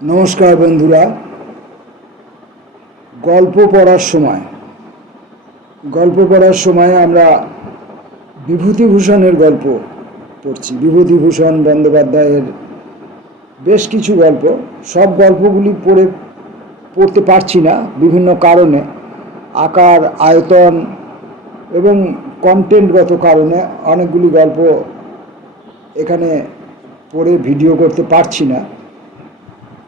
নমস্কার বন্ধুরা। গল্প পড়ার সময় আমরা বিভূতিভূষণের গল্প পড়ছি। বিভূতিভূষণ বন্দ্যোপাধ্যায়ের বেশ কিছু গল্প। সব গল্পগুলি পড়তে পারছি না বিভিন্ন কারণে, আকার, আয়তন এবং কন্টেন্টগত কারণে অনেকগুলি গল্প এখানে পড়ে ভিডিও করতে পারছি না।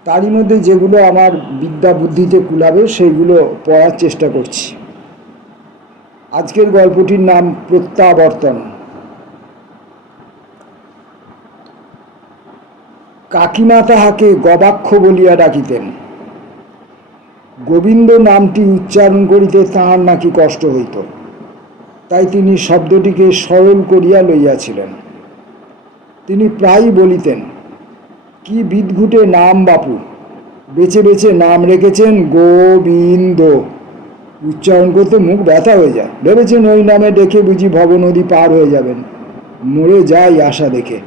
তারই মধ্যে যেগুলো আমার বিদ্যা বুদ্ধিতে কুলাবে সেইগুলো পড়ার চেষ্টা করছি। আজকের গল্পটির নাম প্রত্যাবর্তন। কাকিমা তাহাকে গবাক্ষ বলিয়া ডাকিতেন। গোবিন্দ নামটি উচ্চারণ করিতে তাহার নাকি কষ্ট হইত, তাই তিনি শব্দটিকে সরল করিয়া লইয়াছিলেন। তিনি প্রায়ই বলিতেন, কি বিদঘুটে নাম বাপু, বেছে বেছে নাম রেখেছেন গোবিন্দ। উচ্চারণ করতে মুখ ব্যথা হয়ে যায়। ভেবেছেন ওই নামে ডেকে বুঝি ভবনদী পার হয়ে যাবেন। মরে যাই আশা দেখে।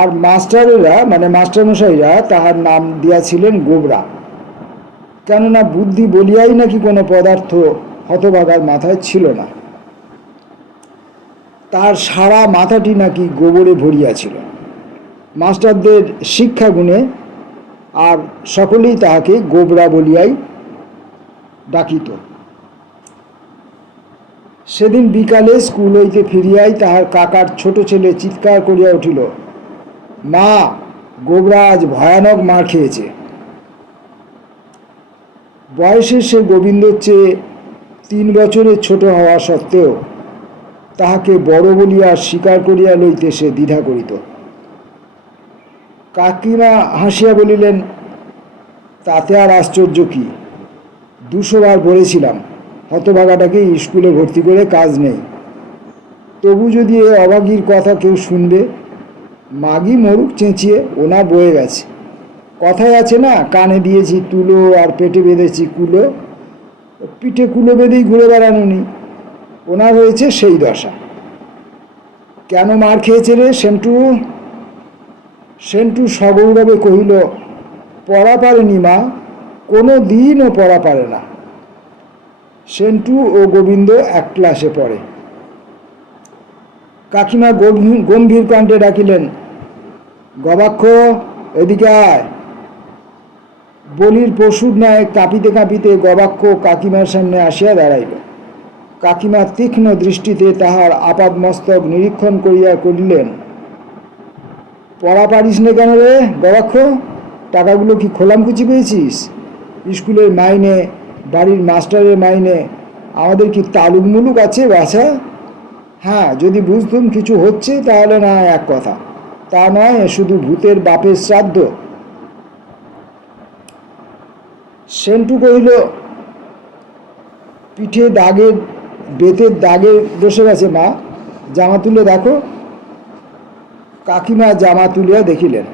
আর মাস্টারেরা মাস্টারমশাইরা তাহার নাম দিয়াছিলেন গোবরা, কেননা বুদ্ধি বলিয়াই নাকি কোনো পদার্থ হতভাগার মাথায় ছিল না। তার সারা মাথাটি নাকি গোবরে ভরিয়াছিল। মাস্টারদের শিক্ষাগুণে আর সকলেই তাহাকে গোবরা বলিয়াই ডাকিত। সেদিন বিকালে স্কুল হইতে ফিরিয়াই তাহার কাকার ছোট ছেলে চিৎকার করিয়া উঠিল, মা, গোবরা আজ ভয়ানক মার খেয়েছে। বয়সে সে গোবিন্দর চেয়ে 3 বছরের ছোট হওয়া সত্ত্বেও তাহাকে বড় বলিয়া স্বীকার করিয়া লইতে সে দ্বিধা করিত। কাকিমা হাসিয়া বলিলেন, তাতে আর আশ্চর্য কি, 200 বার বলেছিলাম হতভাগাটাকে স্কুলে ভর্তি করে কাজ নেই। তবু যদি এ অভাগীর কথা কেউ শুনবে, মাগি মরুক চেঁচিয়ে, ওনা বয়ে গেছে। কথায় আছে না, কানে দিয়েছি তুলো আর পেটে বেঁধেছি কুলো। পিঠে কুলো বেঁধেই ঘুরে বেড়ানো নি। ওনার হয়েছে সেই দশা। কেন মার খেয়েছে রে সেন্টু? সেন্টু সগৌরবে কহিল, পড়া পারেনি মা, কোনো দিনও পড়া পারে না। সেন্টু ও গোবিন্দ এক ক্লাসে পড়ে। কাকিমা গম্ভীর কণ্ঠে ডাকিলেন, গবাক্ষ, এদিকে আয়। বলির পশুর ন্যায় কাঁপিতে কাঁপিতে গবাক্ষ কাকিমার সামনে আসিয়া দাঁড়াইল। কাকিমা তীক্ষ্ণ দৃষ্টিতে তাহার আপাদমস্তক নিরীক্ষণ করিয়া করিলেন, পড়া পারিস নে কেন রে গবাক্ষ? টাকাগুলো কি খোলামকুচি পেয়েছিস? স্কুলের মাইনে, বাড়ির মাস্টারের মাইনে, আমাদের কি তালুক মুলুক আছে বাছা? হ্যাঁ, যদি বুঝতুম কিছু হচ্ছে তাহলে না এক কথা, তা নয় শুধু ভূতের বাপের শ্রাদ্ধ। সেন্টু কহিল, পিঠে দাগের, বেতের দাগে বসে গেছে মা, জামা তুলে দেখো। কাকিমা জামা তুলিয়া দেখিলেন।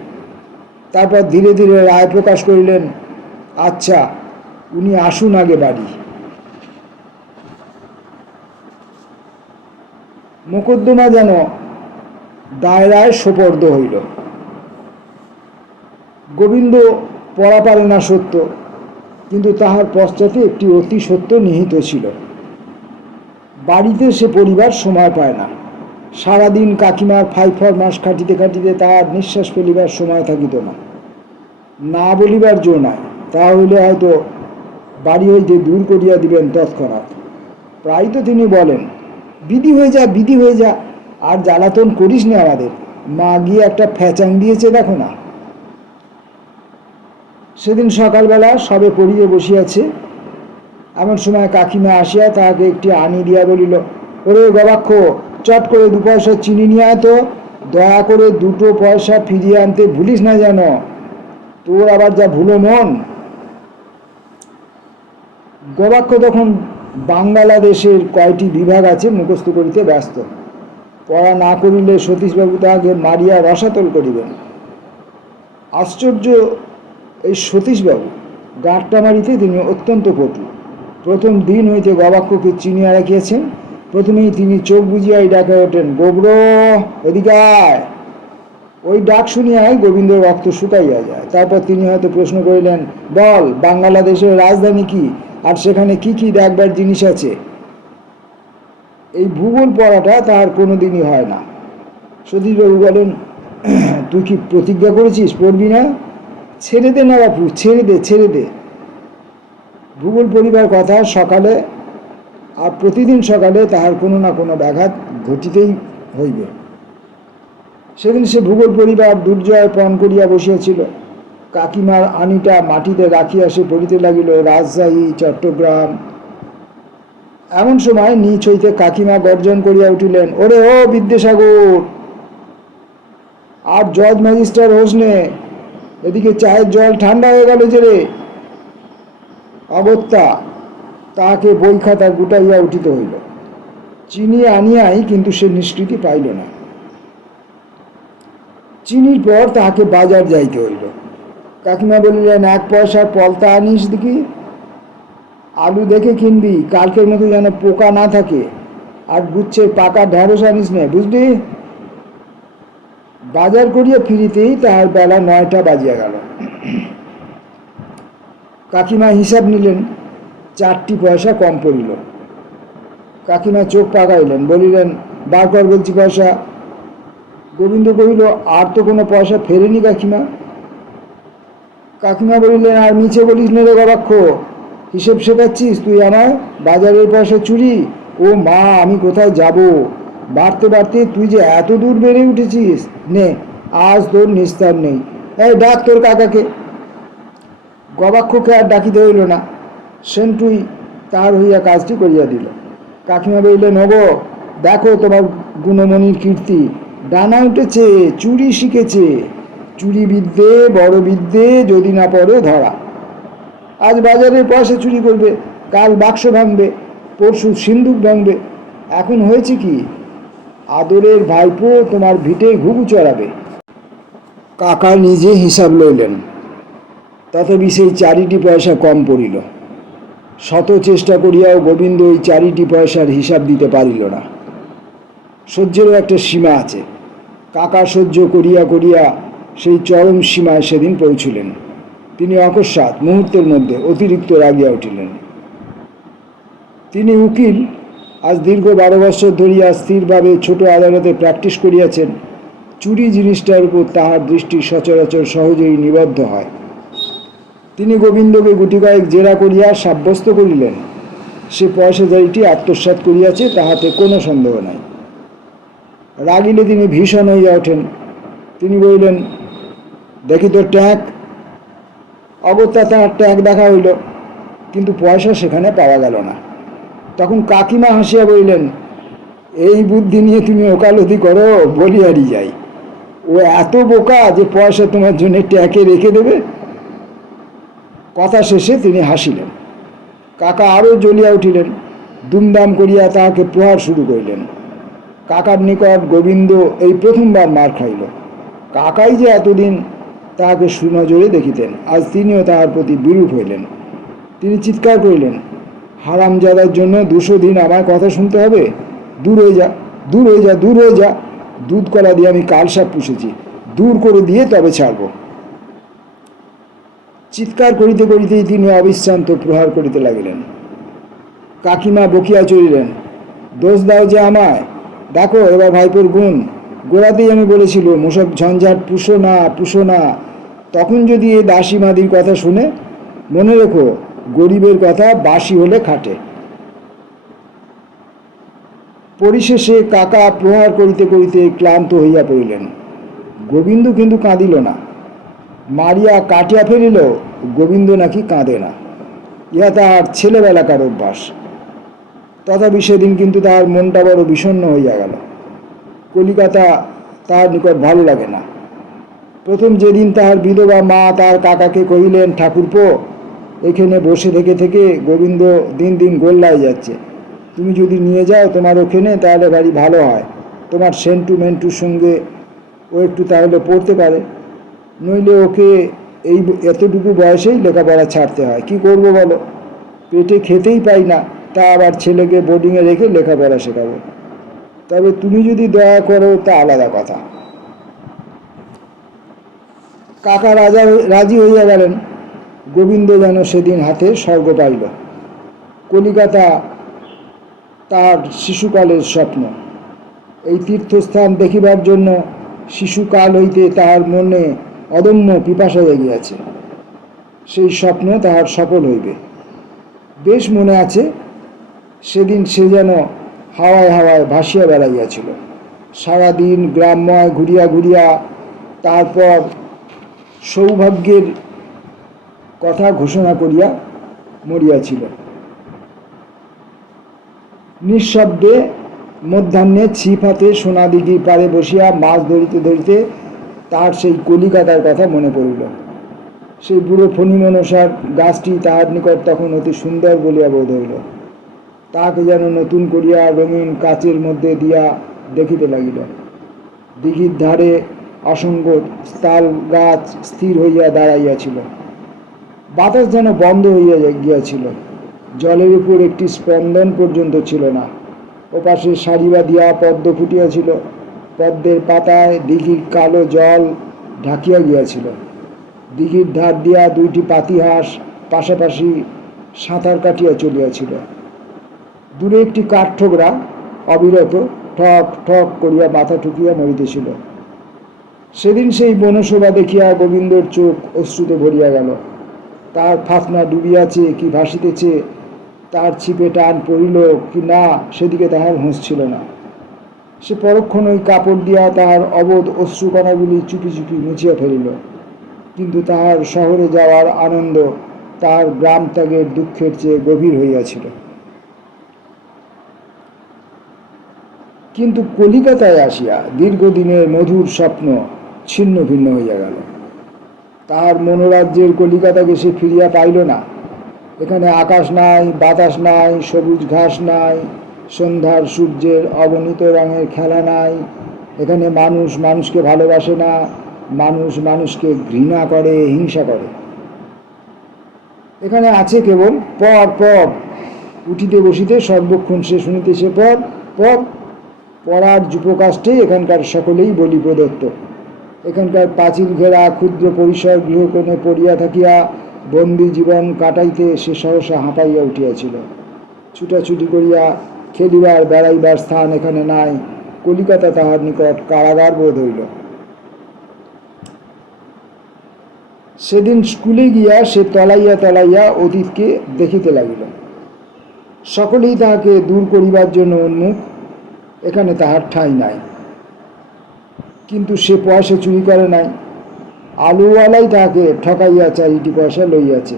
তারপর ধীরে ধীরে রায় প্রকাশ করিলেন, আচ্ছা, উনি আসুন আগে বাড়ি। মোকদ্দমা যেন দায়রায় সোপর্দ হইল। গোবিন্দ পড়া পারে না সত্য, কিন্তু তাহার পশ্চাতে একটি অতি সত্য নিহিত ছিল। বাড়িতে সে পরিবার সময় পায় না। সারাদিন কাকিমার ফাইফরমাস খাটিতে খাটিতে তাহার নিঃশ্বাস ফেলিবার সময় থাকিত না। না বলিবার জো নাই, তা হইলে হয়তো বাড়ি হইতে দূর করিয়া দিবেন তৎক্ষণাৎ। প্রায় তো তিনি বলেন, বিধি হয়ে যা, বিধি হয়ে যা, আর জ্বালাতন করিস নি আমাদের, মা গিয়ে একটা ফ্যাচাং দিয়েছে দেখো না। সেদিন সকালবেলা সবে পড়িয়ে বসিয়াছে, এমন সময় কাকিমা আসিয়া তাহাকে একটি আনি দিয়া বলিল, ওরে গবাক্ষ, চট করে 2 পয়সা চিনি নিয়ে আয় তো, দয়া করে 2 পয়সা ফিরিয়ে আনতে ভুলিস না যেন, তোর আবার যা ভুলো মন। গবাক্ষ তখন বাংলাদেশের কয়টি বিভাগ আছে মুখস্থ করিতে ব্যস্ত। পড়া না করিলে সতীশবাবু তাহাকে মারিয়া রসাতল করিবেন। আশ্চর্য, এই সতীশবাবু গাঁটটা মারিতে তিনি অত্যন্ত পটু। প্রথম দিন হইতে গবাক্ষকে চিনিয়া রাখিয়াছেন। প্রথমেই তিনি চোখ বুঝিয়াই ডাকে ওঠেন, গোবরো, এদিকে আয়। ওই ডাক শুনিয়াই গোবিন্দ রক্ত শুকাইয়া যায়। তারপর তিনি হয়তো প্রশ্ন করিলেন, বল, বাংলাদেশের রাজধানী কি, আর সেখানে কি কি দেখবার জিনিস আছে? এই ভূগোল পড়াটা তার কোনোদিনই হয় না। সতীশবাবু বলেন, তুই কি প্রতিজ্ঞা করেছিস পড়বি না? ছেড়ে দে না বাপু, ছেড়ে দে। ভূগোল পড়িবার কথা সকালে, আর প্রতিদিন সকালে তাহার কোনো না কোনো ব্যাঘাত ঘটিতেই হইবে। সেদিন সে ভূগোল পড়িবার দুর্জয় পণ করিয়া বসিয়াছিল। কাকিমার আনিটা মাটিতে রাখিয়া সে পড়িতে লাগিল রাজশাহী, চট্টগ্রাম। এমন সময় নিচ হইতে কাকিমা গর্জন করিয়া উঠিলেন, ওরে ও বিদ্যাসাগর, আর জজ ম্যাজিস্ট্রেট হোস নে, এদিকে চায়ের জল ঠান্ডা হয়ে গেল যে রে। অগত্যা তাহাকে বই খাতা গুটাইয়া উঠিতে হইল। চিনি আনিয়াই কিন্তু সে নিষ্কৃতি পাইল না। চিনির পর তাহাকে বাজার যাইতে হইল। কাকিমা বলিলেন, 1 পয়সার পলতা আনিস দেখি, আলু দেখে কিনবি, কালকের মতো যেন পোকা না থাকে, আর গুচ্ছের পাকা ঢেঁড়স আনিস নে, বুঝলি? বাজার করিয়া ফিরিতেই তাহার বেলা 9টা বাজিয়া গেল। কাকিমা হিসাব নিলেন, 4টি পয়সা কম পড়িল। কাকিমা চোখ পাকাইলেন, বলিলেন, বার কর বলছি পয়সা। গোবিন্দ কহিল, আর তো কোনো পয়সা ফেরেনি কাকিমা। কাকিমা বলিলেন, আর মিছে বলিস নে রে গবাক্ষ, হিসেব শেখাচ্ছিস তুই আমার? বাজারের পয়সা চুরি? ও মা, আমি কোথায় যাব? বাড়তে বাড়তে তুই যে এত দূর বেড়ে উঠেছিস, নে আজ তোর নিস্তার নেই। এই ডাক তোর কাকাকে। গবাক্ষকে আর ডাকিতে হইল না, সেন্টুই তাহার হইয়া কাজটি করিয়া দিল। কাকিমা বলিলেন, ওগো, দেখো তোমার গুণমণির কীর্তি, ডানা উঠেছে, চুরি শিখেছে। চুরি বিদ্যে বড় বিদ্যে, যদি না পড়ে ধরা। আজ বাজারের পয়সা চুরি করবে, কাল বাক্স ভাঙবে, পরশু সিন্দুক ভাঙবে। এখন হয়েছে কি, আদরের ভাইপো তোমার ভিটে ঘুঘু চড়াবে। কাকা নিজে হিসাব লইলেন, তথাপি সেই 4টি পয়সা কম পড়িল। শত চেষ্টা করিয়াও গোবিন্দ ওই 4টি পয়সার হিসাব দিতে পারিল না। সহ্যেরও একটা সীমা আছে। কাকা সহ্য করিয়া করিয়া সেই চরম সীমায় সেদিন পৌঁছিলেন। তিনি অকস্মাৎ মুহূর্তের মধ্যে অতিরিক্ত রাগিয়া উঠিলেন। তিনি উকিল, আজ দীর্ঘ 12 বৎসর ধরিয়া স্থিরভাবে ছোট আদালতে প্র্যাকটিস করিয়াছেন। চুরি জিনিসটার উপর তাহার দৃষ্টি সচরাচর সহজেই নিবদ্ধ হয়। তিনি গোবিন্দকে গুটি কয়েক জেরা করিয়া সাব্যস্ত করিলেন, সে পয়সাদারিটি আত্মসাৎ করিয়াছে, তাহাতে কোনো সন্দেহ নাই। রাগিলে তিনি ভীষণ হইয়া ওঠেন। তিনি বলিলেন, দেখি তোর ট্যাঙ্ক। অগত্যা তাহার ট্যাঙ্ক দেখা হইল, কিন্তু পয়সা সেখানে পাওয়া গেল না। তখন কাকিমা হাসিয়া বলিলেন, এই বুদ্ধি নিয়ে তুমি ওকালতি করো, বলিয়ারি যাই। ও এত বোকা যে পয়সা তোমার জন্য ট্যাঁকে রেখে দেবে। কথা শেষে তিনি হাসিলেন। কাকা আরও জ্বলিয়া উঠিলেন, দুমদাম করিয়া তাহাকে প্রহার শুরু করিলেন। কাকার নিকট গোবিন্দ এই প্রথমবার মার খাইল। কাকাই যে এতদিন তাহাকে সুনজরে দেখিতেন, আজ তিনিও তাহার প্রতি বিরূপ হইলেন। তিনি চিৎকার করিলেন, হারামজাদার জন্য 200 দিন আমার কথা শুনতে হবে? দূর হয়ে যা, দূর হয়ে যা, দূর হয়ে যা। দুধ কলা দিয়ে আমি কালসাপ পুষেছি, দূর করে দিয়ে তবে ছাড়ব। চিৎকার করিতে করিতেই তিনি অবিশ্রান্ত প্রহার করিতে লাগিলেন। কাকিমা বকিয়া চলিলেন, দোষ দাও যে আমায়, দেখো এবার ভাইপোর গুণ। গোড়াতেই আমি বলেছিলুম ওসব ঝঞ্ঝাট পুষো না। তখন যদি এই দাসীমাদির কথা শুনে, মনে রেখো, গরিবের কথা বাসি হলে খাটে। পরিশেষে কাকা প্রহার করিতে করিতে ক্লান্ত হইয়া পড়িলেন। গোবিন্দ কিন্তু কাঁদিল না। মারিয়া কাটিয়া ফেলিল, গোবিন্দ নাকি কাঁদে না। ইহা তাহার ছেলেবেলাকার অভ্যাস। তথাপি সেদিন কিন্তু তাহার মনটা বড় বিষণ্ণ হইয়া গেল। কলিকাতা তাহার নিকট ভালো লাগে না। প্রথম যেদিন তাহার বিধবা মা তার কাকাকে কহিলেন, ঠাকুরপো, এখানে বসে থেকে থেকে গোবিন্দ দিন দিন গোল্লায় যাচ্ছে, তুমি যদি নিয়ে যাও তোমার ওখানে, তাহলে বাড়ি ভালো হয়। তোমার সেন্টু মেন্টুর সঙ্গে ও একটু তাহলে পড়তে পারে, নইলে ওকে এই এতটুকু বয়সেই লেখাপড়া ছাড়তে হয়। কি করব বলো, পেটে খেতেই পাই না, তা আবার ছেলেকে বোর্ডিংয়ে রেখে লেখাপড়া শেখাবো। তবে তুমি যদি দয়া করো তা আলাদা কথা। কাকা রাজি হইয়া গেলেন। গোবিন্দ যেন সেদিন হাতে স্বর্গ পাইল। কলিকাতা তার শিশুকালের স্বপ্ন। এই তীর্থস্থান দেখিবার জন্য শিশুকাল হইতে তাহার মনে অদম্য পিপাসা জাগিয়াছে। সেই স্বপ্ন তাহার সফল হইবে। বেশ মনে আছে, সেদিন সে যেন হাওয়ায় হাওয়ায় ভাসিয়া বেড়াইয়াছিল। সারাদিন গ্রামময় ঘুরিয়া ঘুরিয়া তারপর সৌভাগ্যের কথা ঘোষণা করিয়া মরিয়াছিল। নিঃশব্দে মধ্যাহ্নে ছিপ হাতে সোনাদিঘির পাড়ে বসিয়া মাছ ধরিতে ধরিতে তাহার সেই কলিকাতার কথা মনে পড়িল। সেই বুড়ো ফণিমনসার গাছটি তাহার নিকট তখন অতি সুন্দর বলিয়া বোধ হইল। তাহাকে যেন নতুন করিয়া রঙিন কাচের মধ্যে দিয়া দেখিতে লাগিল। দিঘির ধারে অসংখ্য তাল গাছ স্থির হইয়া দাঁড়াইয়াছিল। বাতাস যেন বন্ধ হইয়া গিয়াছিল। জলের উপর একটি স্পন্দন পর্যন্ত ছিল না। ওপাশে সারি বাঁধিয়া পদ্ম ফুটিয়াছিল। পদ্মের পাতায় দিঘির কালো জল ঢাকিয়া গিয়াছিল। দিঘির ধার দিয়া দুইটি পাতিহাঁস পাশাপাশি সাঁতার কাটিয়া চলিয়াছিল। দূরে একটি কাঠঠোকরা অবিরত ঠক ঠক করিয়া মাথা ঠুকিয়া মরিতেছিল। সেদিন সেই বনশোভা দেখিয়া গোবিন্দর চোখ অশ্রুতে ভরিয়া গেল। তার ফাতনা ডুবিয়াছে কি ভাসিতেছে, তার ছিপে টান পড়িল কি না, সেদিকে তাহার হুঁশ ছিল না। সে পরক্ষণ ওই কাপড় দিয়া তাহার অবোধ অশ্রুকণাগুলি চুপি চুপি মুছিয়া ফেলিল। কিন্তু তাহার শহরে যাওয়ার আনন্দ তাহার গ্রাম ত্যাগের দুঃখের চেয়ে গভীর হইয়াছিল। কিন্তু কলিকাতায় আসিয়া দীর্ঘদিনের মধুর স্বপ্ন ছিন্ন ভিন্ন হইয়া গেল। তাহার মনোরাজ্যের কলিকাতাকে সে ফিরিয়া পাইল না। এখানে আকাশ নাই, বাতাস নাই, সবুজ ঘাস নাই, সন্ধ্যার সূর্যের অবনীত রঙের খেলা নাই। এখানে মানুষ মানুষকে ভালোবাসে না, মানুষ মানুষকে ঘৃণা করে, হিংসা করে। এখানে আছে কেবল পর পর, উঠিতে বসিতে সর্বক্ষণ সে শুনিতেছে পর পর। পড়ার যুপকাষ্ঠে এখানকার সকলেই বলি প্রদত্ত। এখানকার পাঁচিল ঘেরা ক্ষুদ্র পরিসর গৃহকোণে পড়িয়া থাকিয়া বন্দি জীবন কাটাইতে সে সহসা হাঁপাইয়া উঠিয়াছিল। ছুটাছুটি করিয়া খেলিবার বেড়াইবার স্থান এখানে নাই। কলিকাতা তাহার নিকট কারাগার বোধ হইল। সেদিন স্কুলে গিয়া সে তলাইয়া তলাইয়া অতীতকে দেখিতে লাগিল। সকলেই তাহাকে দূর করিবার জন্য উন্মুখ। এখানে তাহার ঠাঁই নাই। কিন্তু সে পয়সা চুরি করে নাই। আলুওয়ালাই তাহাকে ঠকাইয়া 4টি পয়সা লইয়াছে।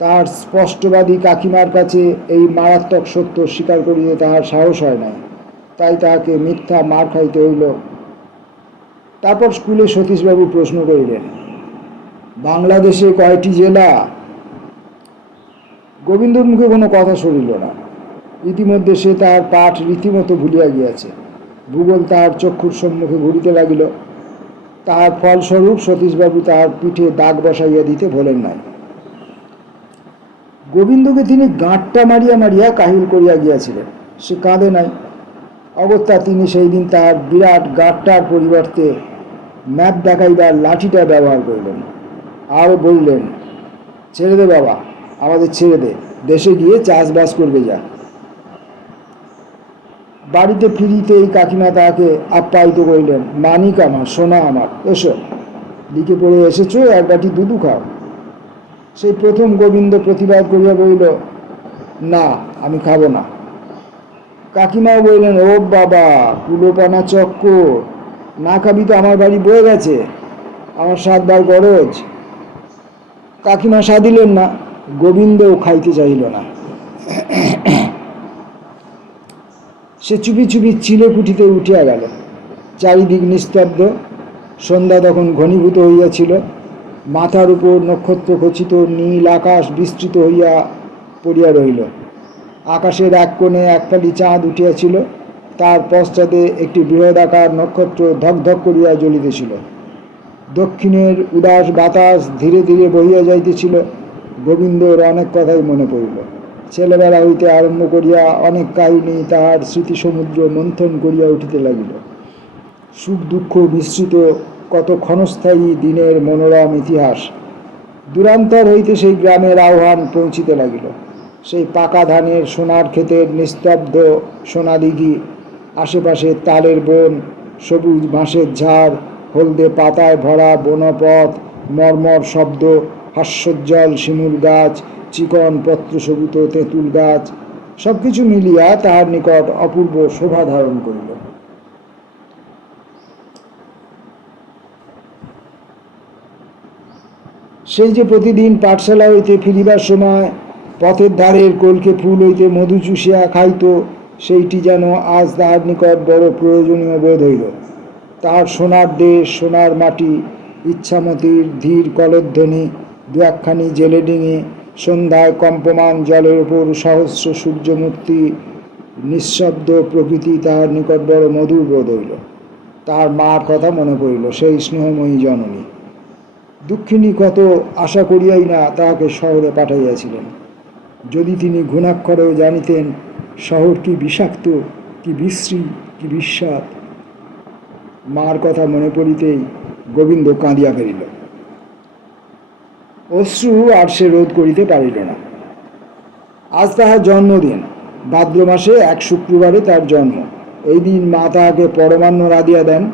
তাহার স্পষ্টবাদী কাকিমার কাছে এই মারাত্মক সত্য স্বীকার করিতে তাহার সাহস হয় নাই। তাই তাহাকে মিথ্যা মার খাইতে হইল। তারপর স্কুলে সতীশবাবু প্রশ্ন করিলেন, বাংলাদেশে কয়টি জেলা? গোবিন্দর মুখে কোনো কথা সরিল না। ইতিমধ্যে সে তাহার পাঠ রীতিমতো ভুলিয়া গিয়াছে। ভূগোল তাহার চক্ষুর সম্মুখে ঘুরিতে লাগিল। তাহার ফলস্বরূপ সতীশবাবু তাহার পিঠে দাগ বসাইয়া দিতে ভোলেন নাই। গোবিন্দকে তিনি গাঁটটা মারিয়া মারিয়া কাহিল করিয়া গিয়াছিলেন। সে কাঁদে নাই। অগত্যা তিনি সেই দিন তাহার বিরাট গাঁটটার পরিবর্তে ম্যাপ দেখাইবার লাঠিটা ব্যবহার করিলেন। আরও বললেন, ছেড়ে দে বাবা, আমাদের ছেড়ে দে, দেশে গিয়ে চাষবাস করবে যা। বাড়িতে ফিরিতেই কাকিমা তাহাকে আপ্যায়িত করিলেন, মানিক আমার, সোনা আমার, এসো, লিখে পড়ে এসেছো, এক বাটি দুধু খাও। সেই প্রথম গোবিন্দ প্রতিবাদ করিয়া বলিল, না, আমি খাবো না। কাকিমাও বললেন, ও বাবা, কুলোপানা চক্কর, না খাবি তো আমার বাড়ি বয়ে গেছে, আমার 7 বার গরজ। কাকিমা সাধিলেন না, গোবিন্দও খাইতে চাইল না। সে চুপি চুপি চিলেকুঠিতে উঠিয়া গেল। চারিদিক নিস্তব্ধ। সন্ধ্যা তখন ঘনীভূত হইয়াছিল। মাথার উপর নক্ষত্র খচিত নীল আকাশ বিস্তৃত হইয়া পড়িয়া রহিল। আকাশের এক কোণে এক ফালি চাঁদ উঠিয়াছিল। তার পশ্চাতে একটি বৃহদাকার নক্ষত্র ধকধক করিয়া জ্বলিতেছিল। দক্ষিণের উদাস বাতাস ধীরে ধীরে বহিয়া যাইতেছিল। গোবিন্দর অনেক কথাই মনে পড়িল। ছেলেবেলা হইতে আরম্ভ করিয়া অনেক কাহিনী তাহার স্মৃতিসমুদ্র মন্থন করিয়া উঠিতে লাগিল। সুখ দুঃখ মিশ্রিত কত ক্ষণস্থায়ী দিনের মনোরম ইতিহাস। দূরান্তর হইতে সেই গ্রামের আহ্বান পৌঁছিতে লাগিল। সেই পাকা ধানের সোনার ক্ষেতের নিস্তব্ধ সোনাদিঘি, আশেপাশে তালের বন, সবুজ বাঁশের ঝাড়, হলদে পাতায় ভরা বনপথ, মর্মর শব্দ, হাস্যোজ্জ্বল শিমুল গাছ, চিকন পত্রশোভিত তেঁতুল গাছ, সব কিছু মিলিয়া তাহার নিকট অপূর্ব শোভা ধারণ করিল। সেই যে প্রতিদিন পাঠশালা হইতে ফিরিবার সময় পথের ধারের কলকে ফুল হইতে মধু চুষিয়া খাইত, সেইটি যেন আজ তাহার নিকট বড় প্রয়োজনীয় বোধ হইল। তাহার সোনার দেশ, সোনার মাটি, ইচ্ছামতির ধীর কলধ্বনি, দু একখানি জেলে ডিঙে, সন্ধ্যায় কম্পমান জলের উপর সহস্র সূর্যমূর্তি, নিঃশব্দ প্রকৃতি তাহার নিকট বড় মধুর বোধ হইল। তাহার মার কথা মনে পড়িল, সেই স্নেহময়ী জননী। দুঃখিনী কত আশা করিয়াই না তাহাকে শহরে পাঠাইয়াছিলেন। যদি তিনি ঘুণাক্ষরেও জানিতেন শহর কি বিষাক্ত, কি বিশ্রী, কি বিস্বাদ। মার কথা মনে পড়িতেই গোবিন্দ কাঁদিয়া ফেলিল। অশ্রু আর সে রোধ করিতে পারিল না। আজ তাহার জন্মদিন, ভাদ্র মাসে এক শুক্রবারে তার জন্ম। এই দিন মা তাহাকে পরমান্ন রাঁধিয়া দেন,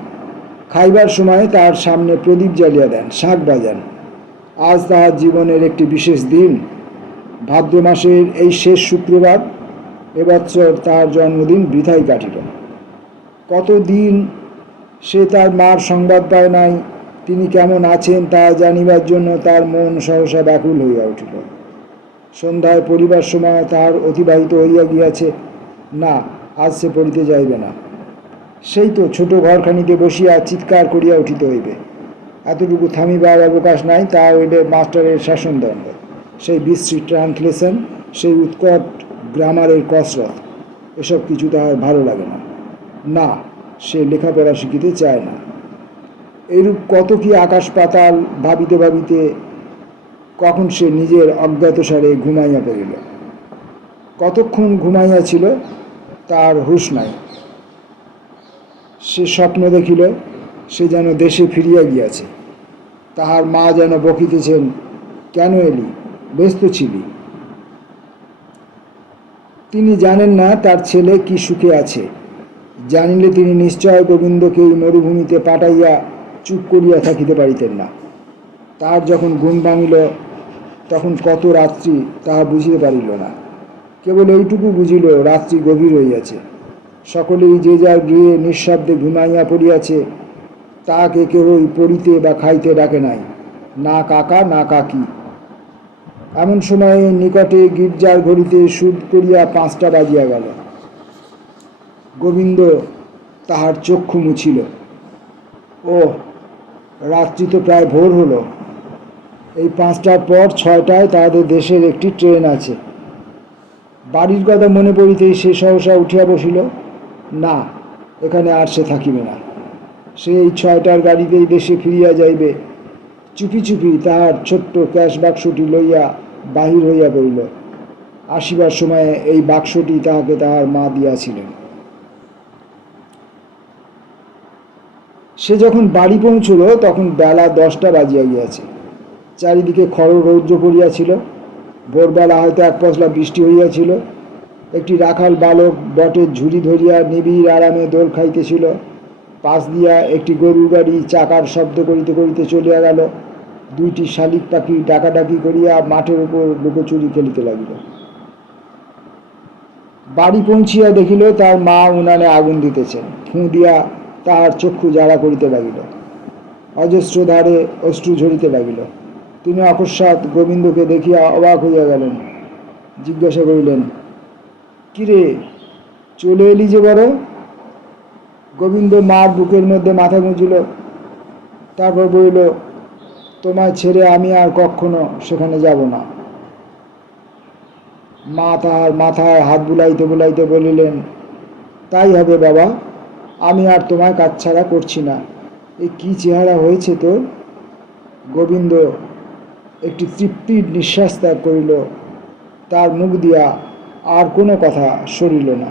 খাইবার সময় তার সামনে প্রদীপ জ্বালিয়া দেন, শাঁখ বাজান। আজ তাহার জীবনের একটি বিশেষ দিন, ভাদ্র মাসের এই শেষ শুক্রবার। এবছর তাহার জন্মদিন বৃথাই কাটিল। কতদিন সে তার মার সংবাদ পায় নাই। তিনি কেমন আছেন তা জানিবার জন্য তার মন সহসা ব্যাকুল হইয়া উঠিল। সন্ধ্যায় পড়িবার সময় তাহার অতিবাহিত হইয়া গিয়াছে। না, আজ সে পড়িতে যাইবে না। সেই তো ছোট ঘরখানিতে বসিয়া চিৎকার করিয়া উঠিতে হইবে। এতটুকু থামিবার অবকাশ নাই, তা হইলে মাস্টারের শাসনদণ্ড, সেই বিশ্রী ট্রান্সলেশন, সেই উৎকট গ্রামারের কসরত, এসব কিছু তাহার ভালো লাগে না। না, সে লেখাপড়া শিখিতে চায় না। এইরূপ কত কি আকাশ পাতাল ভাবিতে ভাবিতে কখন সে নিজের অজ্ঞাতসারে ঘুমাইয়া পড়িল। কতক্ষণ ঘুমাইয়াছিল তার হুঁশ নাই। সে স্বপ্ন দেখিল, সে যেন দেশে ফিরিয়া গিয়াছে। তাহার মা যেন বকিতেছেন, কেন এলি, ব্যস্ত ছিলি। তিনি জানেন না তার ছেলে কি সুখে আছে। জানিলে তিনি নিশ্চয় গোবিন্দকে এই মরুভূমিতে পাঠাইয়া চুপ করিয়া থাকিতে পারিতেন না। তার যখন ঘুম ভাঙিল তখন কত রাত্রি তাহা বুঝিতে পারিল না। কেবল এইটুকু বুঝিল, রাত্রি গভীর হইয়াছে। সকলেই যে যার গৃহে নিঃশব্দে ঘুমাইয়া পড়িয়াছে। তাহাকে কেহই পড়িতে বা খাইতে ডাকে নাই, না কাকা না কাকি। এমন সময়ে নিকটে গির্জার ঘড়িতে সুদ করিয়া 5টা বাজিয়া গেল। গোবিন্দ তাহার চক্ষু মুছিল। ও, রাত্রি তো প্রায় ভোর হলো। এই 5টার পর 6টায় তাহাদের দেশের একটি ট্রেন আছে। বাড়ির কথা মনে পড়িতেই সে সহসা উঠিয়া বসিল। না, এখানে আর সে থাকিবে না। সে এই 6টার গাড়িতেই দেশে ফিরিয়া যাইবে। চুপি চুপি তাহার ছোট্ট ক্যাশ বাক্সটি লইয়া বাহির হইয়া পড়িল। আসিবার সময়ে এই বাক্সটি তাহাকে তাহার মা দিয়াছিলেন। সে যখন বাড়ি পৌঁছল তখন বেলা 10টা বাজিয়া গিয়াছে। চারিদিকে খড় রৌদ্র পড়িয়াছিল। ভোরবেলা হয়তো এক পশলা বৃষ্টি হইয়াছিল। একটি রাখাল বালক বটের ঝুড়ি ধরিয়া নিবিড় আরামে দোল খাইতেছিল। পাশ দিয়া একটি গরুর গাড়ি চাকার শব্দ করিতে করিতে চলিয়া গেল। 2টি শালিক পাখি ডাকাডাকি করিয়া মাঠের উপর লুকোচুরি খেলিতে লাগিল। বাড়ি পৌঁছিয়া দেখিল তার মা উনানে আগুন দিতেছেন। ফুঁ দিয়া তাহার চক্ষু জ্বালা করিতে লাগিল। অজস্র ধারে অশ্রু ঝরিতে লাগিল। তিনি অকস্মাৎ গোবিন্দকে দেখিয়া অবাক হইয়া গেলেন। জিজ্ঞাসা করিলেন, কিরে, চলে এলি যে বড়? গোবিন্দ মার বুকের মধ্যে মাথা গুঁজিল। তারপর বলিল, তোমায় ছেড়ে আমি আর কখনো সেখানে যাব না। মা তাহার মাথায় হাত বুলাইতে বুলাইতে বলিলেন, তাই হবে বাবা, আমি আর তোমায় কাছছাড়া করছি না। এ কি চেহারা হয়েছে তোর? গোবিন্দ একটি তৃপ্তির নিঃশ্বাস ত্যাগ করিল। তার মুখ দিয়া আর কোনো কথা সরিল না।